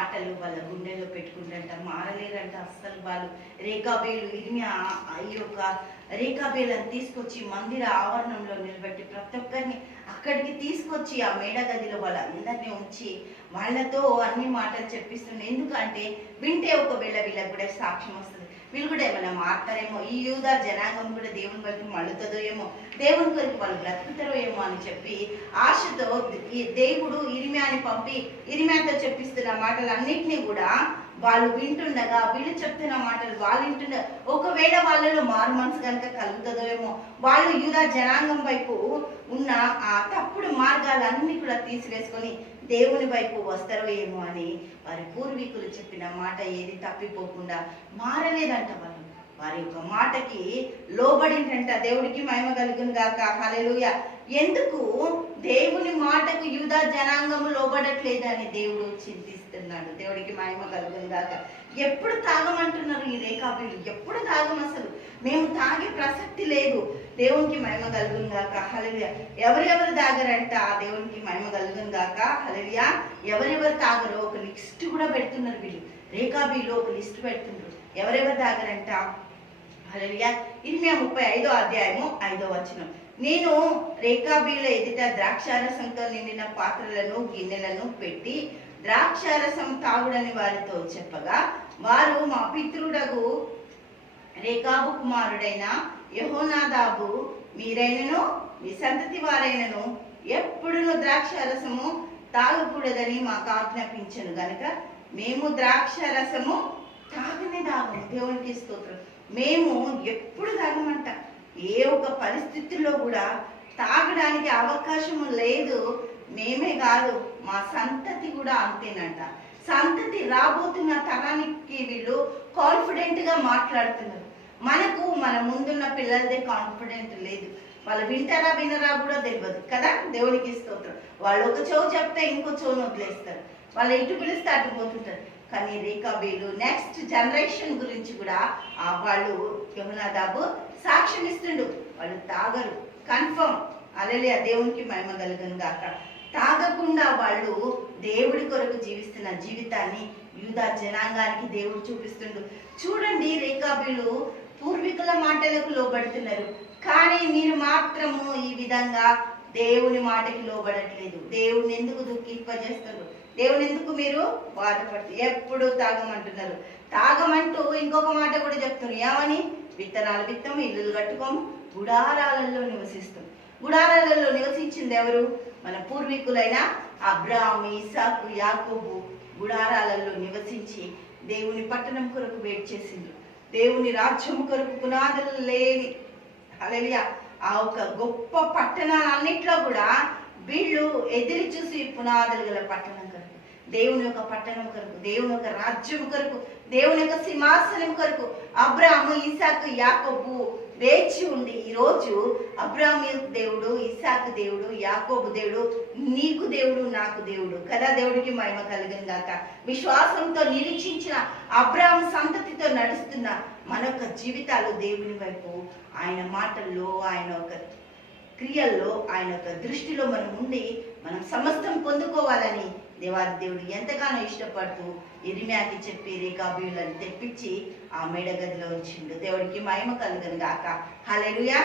మాటలు వాళ్ళ గుండెల్లో పెట్టుకుంటారంట, మారలేరంట అస్సలు వాళ్ళు. రేకాబేలు ఇర్మియా ఈ యొక్క రేకాబేలను తీసుకొచ్చి మందిర ఆవరణంలో నిలబెట్టి ప్రతి ఒక్కరిని అక్కడికి తీసుకొచ్చి ఆ మేడ గదిలో వాళ్ళందరినీ ఉంచి వాళ్ళతో అన్ని మాటలు చెప్పిస్తుంది. ఎందుకంటే వింటే ఒకవేళ వీళ్ళకి కూడా సాక్ష్యం వస్తుంది, వీళ్ళు కూడా ఏమైనా మారుతారేమో, ఈ యూదా జనాంగం కూడా దేవుని వైపు మళ్ళుతుందో ఏమో, దేవుని కొరకు వాళ్ళు బ్రతుకుతారో ఏమో అని చెప్పి ఆశతో ఈ దేవుడు ఇర్మియాని పంపి ఇర్మియాతో చెప్పిస్తున్న మాటలన్నింటినీ కూడా వాళ్ళు వింటుండగా, వీళ్ళు చెప్తున్న మాటలు వాళ్ళు వింటుండగా ఒకవేళ వాళ్ళలో మారు మనసు కనుక కలుగుతుందో ఏమో, వాళ్ళు యూదా జనాంగం వైపు ఉన్న ఆ తప్పుడు మార్గాలన్నీ కూడా తీసివేసుకొని దేవుని వైపు వస్తారో ఏమో అని వారి పూర్వీకులు చెప్పిన మాట ఏది తప్పిపోకుండా మారలేదంట. వాళ్ళు వారి యొక్క మాటకి లోబడిందంట. దేవుడికి మహిమ కలుగును గాక. హల్లెలూయా. ఎందుకు దేవుని మాటకు యూదా జనాంగము లోబడట్లేదని దేవుడు చింతిస్తున్నాడు. దేవుడికి మహిమ కలుగును గాక. ఎప్పుడు తాగమంటున్నారు ఈ రేకాబీలు, ఎప్పుడు తాగం, అసలు మేము తాగే ప్రసక్తి లేదు. దేవునికి మహిమ కలుగును గాక. హల్లెలూయా. ఎవరెవరు తాగరంట, దేవునికి మహిమ కలుగును గాక. హల్లెలూయా. ఎవరెవరు తాగరో ఒక లిస్ట్ కూడా పెడుతున్నారు వీళ్ళు. రేకాబీలు ఒక లిస్ట్ పెడుతున్నారు ఎవరెవరు తాగరంట. హల్లెలూయా. ఇర్మియా 35వ అధ్యాయము 5వ వచనం. నేను రేకాబీల ఎదుట ద్రాక్షారసంతో నిండిన పాత్రలను గిన్నెలను పెట్టి ద్రాక్షారసం తాగుడని వారితో చెప్పగా, వారు మా పితృడగు రేకాబు కుమారుడైన యెహోనాదాబు మీరైనను మీ సంతతి వారైనను ఎప్పుడును ద్రాక్షారసము తాగకూడదని మాకు ఆజ్ఞాపించను గనుక మేము ద్రాక్షారసము తాగనే తాగము. దేవునికి స్తోత్రం. మేము ఎప్పుడు తాగమంట, ఏ ఒక్క పరిస్థితుల్లో కూడా తాగడానికి అవకాశము లేదు. మేమే కాదు, మా సంతతి కూడా అంతేనంట. సంతతి రాబోతున్న తరానికి వీళ్ళు కాన్ఫిడెంట్ గా మాట్లాడుతున్నారు. మనకు మన ముందున్న పిల్లలదే కాన్ఫిడెంట్ లేదు. వాళ్ళు వింటారా వినరా కూడా తెలియదు కదా. దేవునికి స్తోత్రం. వాళ్ళు ఒక చెవు చెప్తే ఇంకో చెవును వదిలేస్తారు, వాళ్ళు ఇటు పిలిస్తే అటు పోతుంటారు. కానీ రేకాబీలు నెక్స్ట్ జనరేషన్ గురించి కూడా వాళ్ళు యెహోనాదాబు సాక్ష్యం ఇస్తుండు, వాళ్ళు తాగరు కన్ఫర్మ్. హల్లెలూయా. దేవునికి మహిమ కలుగును గాక. తాగకుండా వాళ్ళు దేవుడి కొరకు జీవిస్తున్న జీవితాన్ని యూదా జనాంగానికి దేవుడు చూపిస్తుండు. చూడండి, రేకాబీలు పూర్వీకుల మాటలకు లోబడుతున్నారు, కానీ మీరు మాత్రము ఈ విధంగా దేవుని మాటకి లోబడట్లేదు. దేవుని ఎందుకు దుఃఖింపజేస్తున్నారు, దేవుని ఎందుకు మీరు బాధపడుతూ ఎప్పుడు తాగమంటున్నారు. తాగమంటూ ఇంకొక మాట కూడా చెప్తున్నారు, ఏమని? విత్తనాలు విత్తము, ఇల్లులు కట్టుకోము, గుడారాలలో నివసిస్తాం. గుడారాలలో నివసించింది ఎవరు? మన పూర్వీకులైన అబ్రాహాము, ఇస్సాకు, యాకోబు గుడారాలలో నివసించి దేవుని పట్టణం కొరకు వెయిట్ చేసిండ్రు. దేవుని రాజ్యం కొరకు పునాదులు లేని హల్లెలూయా ఆ ఒక గొప్ప పట్టణాలన్నిట్లో కూడా వీళ్ళు ఎదిరి చూసి పునాదులు గల పట్టణం కొరకు, దేవుని యొక్క పట్టణం కొరకు, దేవుని యొక్క రాజ్యం కొరకు, దేవుని యొక్క సింహాసనం కొరకు అబ్రాహాము, ఇస్సాకు, యాకోబు వేచి ఉండి ఈరోజు అబ్రాహాము దేవుడు, ఇస్సాకు దేవుడు, యాకోబు దేవుడు, నీకు దేవుడు, నాకు దేవుడు కదా. దేవుడికి మహిమ కలుగును గాక. విశ్వాసంతో నిరీక్షించిన అబ్రాహాము సంతతితో నడుస్తున్న మన యొక్క జీవితాలు దేవుని వైపు, ఆయన మాటల్లో, ఆయన ఒక క్రియల్లో, ఆయన యొక్క దృష్టిలో మనం ఉండి మనం సమస్తం పొందుకోవాలని దేవాది దేవుడు ఎంతగానో ఇష్టపడుతూ ఇర్మియాకి చెప్పి రేకాబీయులను తెప్పించి ఆ మేడగదిలో ఉంచిండు. దేవుడికి మహిమ కలుగును గాక. హల్లెలూయా.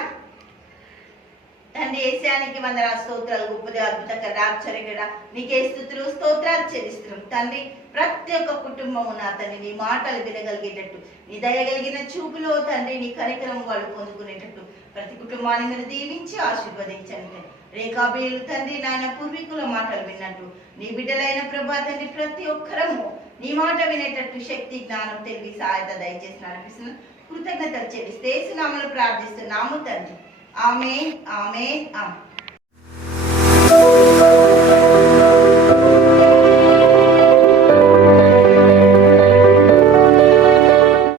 తండ్రి యేసయ్యానికి వందనాలు, స్తోత్రాలు. గొప్పది, అద్భుతకర, ఆశ్చర్యకర నీకే స్తుతులు, స్తోత్రాలు చెల్లిస్తున్నాం తండ్రి. ప్రతి ఒక్క కుటుంబము నా తండ్రి నీ మాటలు వినగలిగేటట్టు, నీ దయగలిగిన చూపులో తండ్రి నీ కనికరం వాళ్ళు పొందుకునేటట్టు ప్రతి కుటుంబాన్ని మీరు దీవించి ఆశీర్వదించండి. రేకాబీయులు తండ్రి నాయన పూర్వీకుల మాటలు విన్నట్టు నీ బిడ్డలైన ప్రభా తండ్రి ప్రతి ఒక్కరము నీ మాట వినేటట్టు శక్తి, జ్ఞానం, తెలివి, సహాయత దయచేసి నడిపిస్తున్న కృతజ్ఞతలు చెల్లిస్తే యేసు నామములో ప్రార్థిస్తున్నాము తండ్రి. ఆమేన్, ఆమేన్, ఆమేన్.